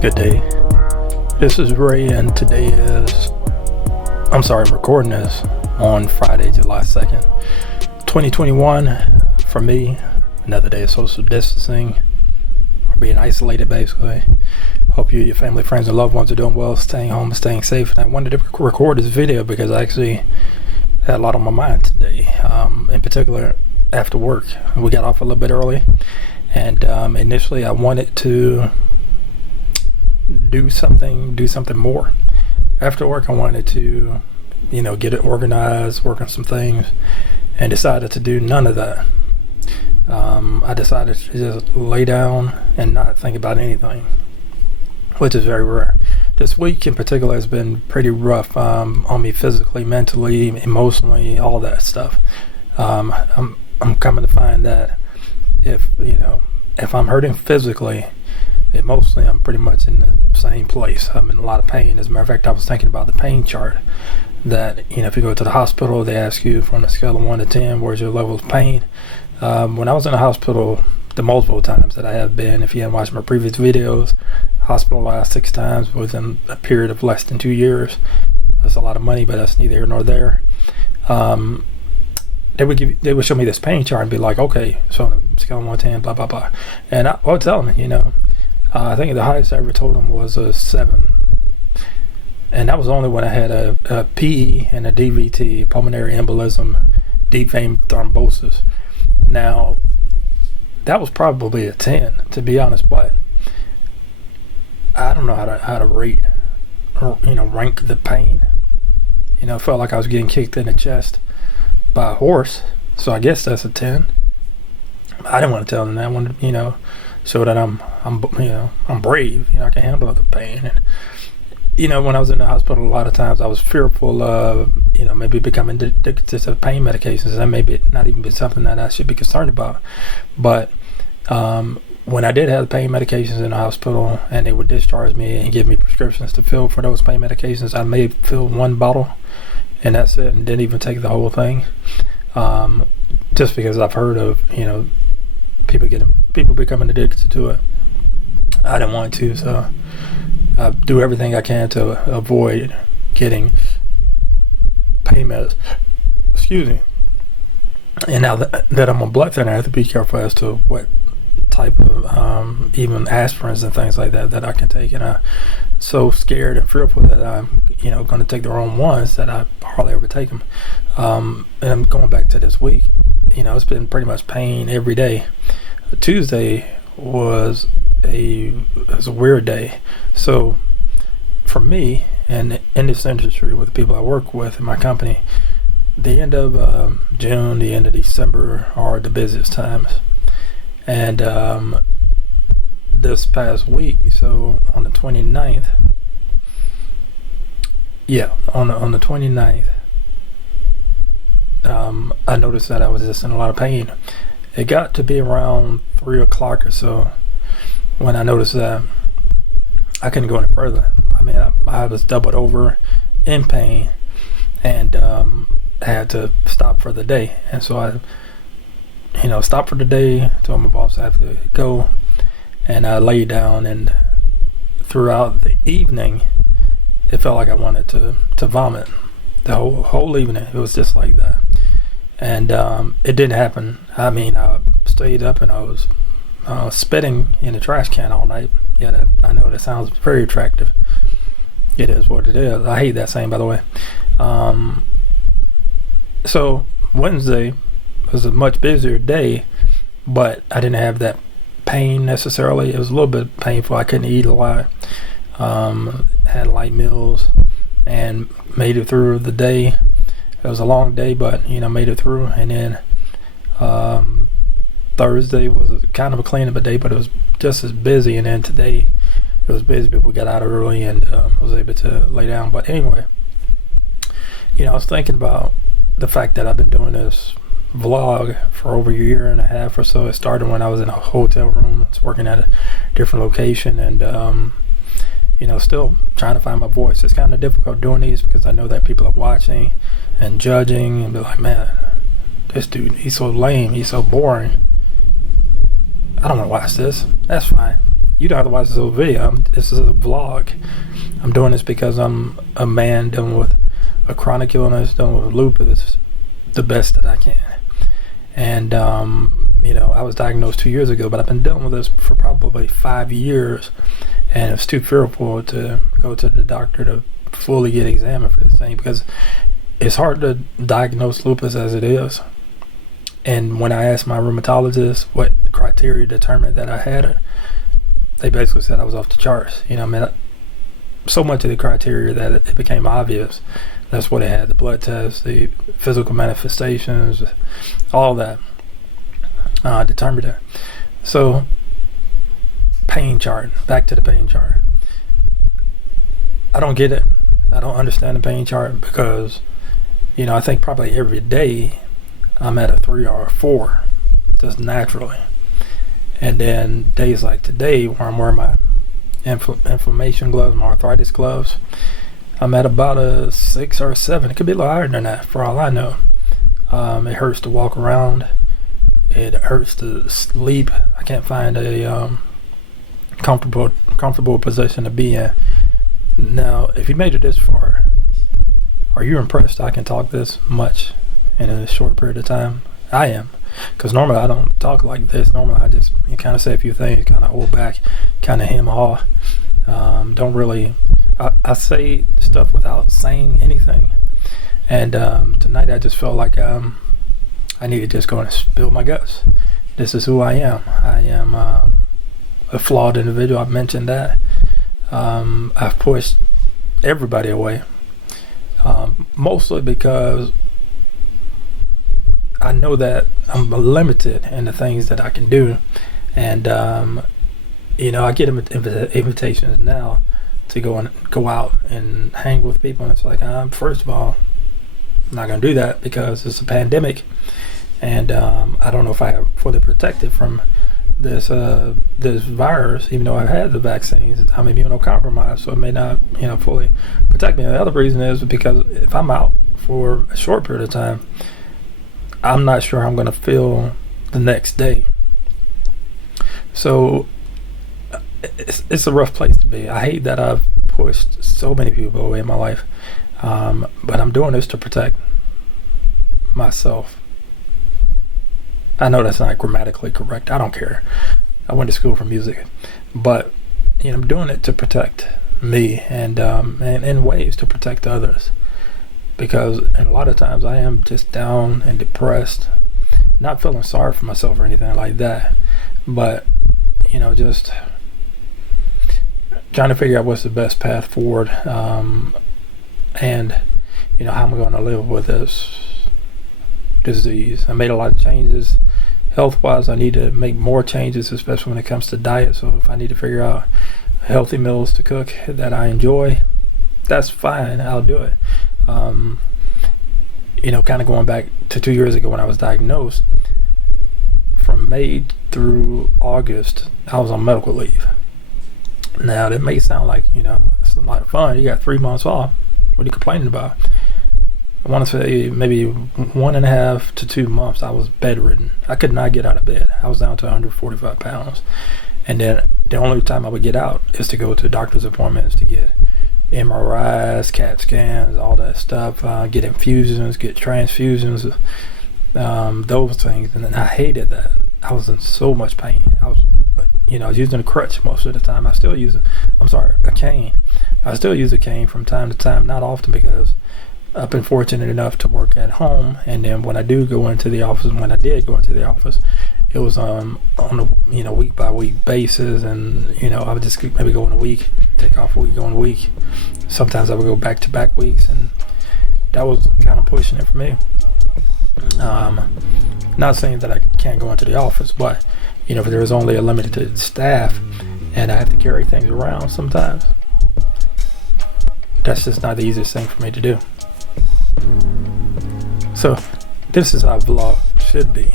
Good day. This is Ray, and today I'm recording this on Friday, July 2nd, 2021. For me, another day of social distancing, or being isolated basically. Hope you, your family, friends, and loved ones are doing well, staying home and staying safe. And I wanted to record this video because I actually had a lot on my mind today, in particular after work. We got off a little bit early, and initially I wanted to do something more. After work I wanted to, get it organized, work on some things, and decided to do none of that. I decided to just lay down and not think about anything, which is very rare. This week in particular has been pretty rough on me physically, mentally, emotionally, all that stuff. I'm coming to find that if I'm hurting physically, emotionally, I'm pretty much in the same place. I'm in a lot of pain. As a matter of fact, I was thinking about the pain chart that, if you go to the hospital, they ask you from a scale of 1 to 10, where's your level of pain? When I was in the hospital, the multiple times that I have been, if you haven't watched my previous videos, hospitalized 6 times within a period of less than 2 years. That's a lot of money, but that's neither here nor there. They would show me this pain chart and be like, okay, so on a scale of 1 to 10, blah, blah, blah. And I would tell them, I think the highest I ever told them was a 7. And that was only when I had a PE and a DVT, pulmonary embolism, deep vein thrombosis. Now, that was probably a 10, to be honest, but I don't know how to rate or, rank the pain. It felt like I was getting kicked in the chest by a horse, so I guess that's a 10. I didn't want to tell them that. I wanted to, show that I'm brave. I can handle the pain. And when I was in the hospital, a lot of times I was fearful of maybe becoming addicted to pain medications. That may be not even be something that I should be concerned about. But when I did have the pain medications in the hospital and they would discharge me and give me prescriptions to fill for those pain medications, I may fill 1 bottle and that's it, and didn't even take the whole thing, just because I've heard of people becoming addicted to it. I didn't want to, so I do everything I can to avoid getting pain meds. Excuse me. And now that I'm on blood thinner, I have to be careful as to what type of even aspirins and things like that I can take. And I'm so scared and fearful that I'm going to take the wrong ones that I hardly ever take them. And I'm going back to this week. It's been pretty much pain every day. Tuesday was a weird day. So for me, and in this industry with the people I work with in my company, the end of June, the end of December are the busiest times. And this past week, so on the 29th, on the 29th, I noticed that I was just in a lot of pain. It got to be around 3 o'clock or so when I noticed that I couldn't go any further. I mean, I was doubled over in pain and had to stop for the day. And so I stopped for the day, told my boss I have to go, and I laid down, and throughout the evening it felt like I wanted to vomit. The whole evening it was just like that. And it didn't happen. I mean, I stayed up and I was spitting in a trash can all night. Yeah, I know that sounds very attractive. It is what it is. I hate that saying, by the way. So Wednesday was a much busier day, but I didn't have that pain necessarily. It was a little bit painful. I couldn't eat a lot. Had light meals and made it through the day. It was a long day, but made it through. And then Thursday was kind of a cleanup day, but it was just as busy. And then today it was busy, but we got out early and was able to lay down. But anyway, I was thinking about the fact that I've been doing this vlog for over a year and a half or so. It started when I was in a hotel room. I was working at a different location, and still trying to find my voice. It's kind of difficult doing these because I know that people are watching and judging and be like, man, this dude, he's so lame, he's so boring. I don't want to watch this. That's fine. you don't have to watch this whole video. This is a vlog. I'm doing this because I'm a man dealing with a chronic illness, dealing with lupus, the best that I can. And I was diagnosed 2 years ago, but I've been dealing with this for probably 5 years, and it's too fearful to go to the doctor to fully get examined for this thing, because it's hard to diagnose lupus as it is. And when I asked my rheumatologist what criteria determined that I had it, they basically said I was off the charts. So much of the criteria that it became obvious. That's what it had: the blood tests, the physical manifestations, all that determined it. So, pain chart. Back to the pain chart. I don't get it. I don't understand the pain chart because, I think probably every day I'm at a 3 or a 4, just naturally. And then days like today, where I'm wearing my inflammation gloves, my arthritis gloves, I'm at about a 6 or a 7. It could be a little higher than that, for all I know. It hurts to walk around. It hurts to sleep. I can't find a comfortable position to be in. Now, if you made it this far, are you impressed I can talk this much in a short period of time? I am. Because normally I don't talk like this. Normally I just kind of say a few things, kind of hold back, kind of hem haw. Don't really... I say stuff without saying anything. And tonight I just felt like I need to just go and spill my guts. This is who I am. I am a flawed individual. I've mentioned that. I've pushed everybody away. Mostly because I know that I'm limited in the things that I can do. And, I get invitations now to go out and hang with people. And it's like, first of all, I'm not going to do that because it's a pandemic. And I don't know if I am fully protected from this virus, even though I've had the vaccines. I'm immunocompromised, so it may not, fully protect me. The other reason is because if I'm out for a short period of time, I'm not sure how I'm going to feel the next day. So it's a rough place to be. I hate that I've pushed so many people away in my life, but I'm doing this to protect myself. I know that's not grammatically correct. I don't care. I went to school for music, but I'm doing it to protect me and in ways to protect others, because a lot of times I am just down and depressed, not feeling sorry for myself or anything like that, but just trying to figure out what's the best path forward, and how am I going to live with this disease. I made a lot of changes health-wise. I need to make more changes, especially when it comes to diet. So if I need to figure out healthy meals to cook that I enjoy, that's fine. I'll do it. Kind of going back to 2 years ago when I was diagnosed, from May through August, I was on medical leave. Now, that may sound like, it's a lot of fun. You got 3 months off. What are you complaining about? I want to say maybe 1.5 to 2 months I was bedridden. I could not get out of bed. I was down to 145 pounds. And then the only time I would get out is to go to doctor's appointments to get MRIs, CAT scans, all that stuff, get infusions, get transfusions, those things. And then I hated that. I was in so much pain. I was using a crutch most of the time. I still use a cane. I still use a cane from time to time, not often, because I've been fortunate enough to work at home, and then when I do go into the office, when I did go into the office, it was on a week by week basis, and I would just maybe go in a week, take off a week, go in a week. Sometimes I would go back to back weeks, and that was kind of pushing it for me. Not saying that I can't go into the office, but if there's only a limited staff and I have to carry things around sometimes, that's just not the easiest thing for me to do. So this is how a vlog should be.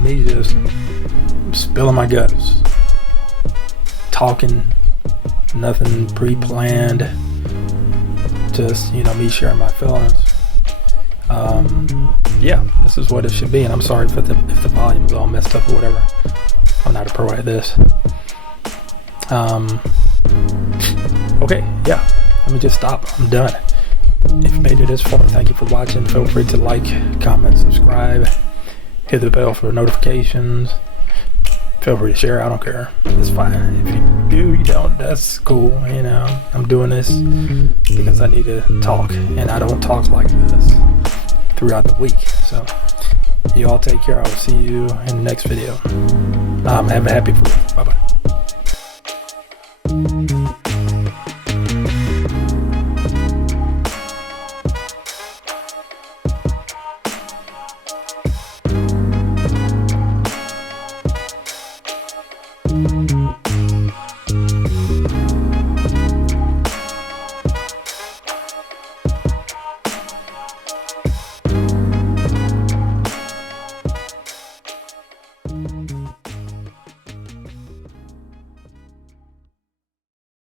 Me just spilling my guts, talking, nothing pre-planned, just me sharing my feelings. This is what it should be, and I'm sorry if the volume is all messed up or whatever. I'm not a pro at this. Okay, yeah, let me just stop. I'm done. If you made it this far, thank you for watching. Feel free to like, comment, subscribe, hit the bell for notifications. Feel free to share. I don't care. It's fine. If you do, you don't, that's cool. You know, I'm doing this because I need to talk, and I don't talk like this throughout the week. So you all take care. I will see you in the next video. Have a happy 4th. Bye bye.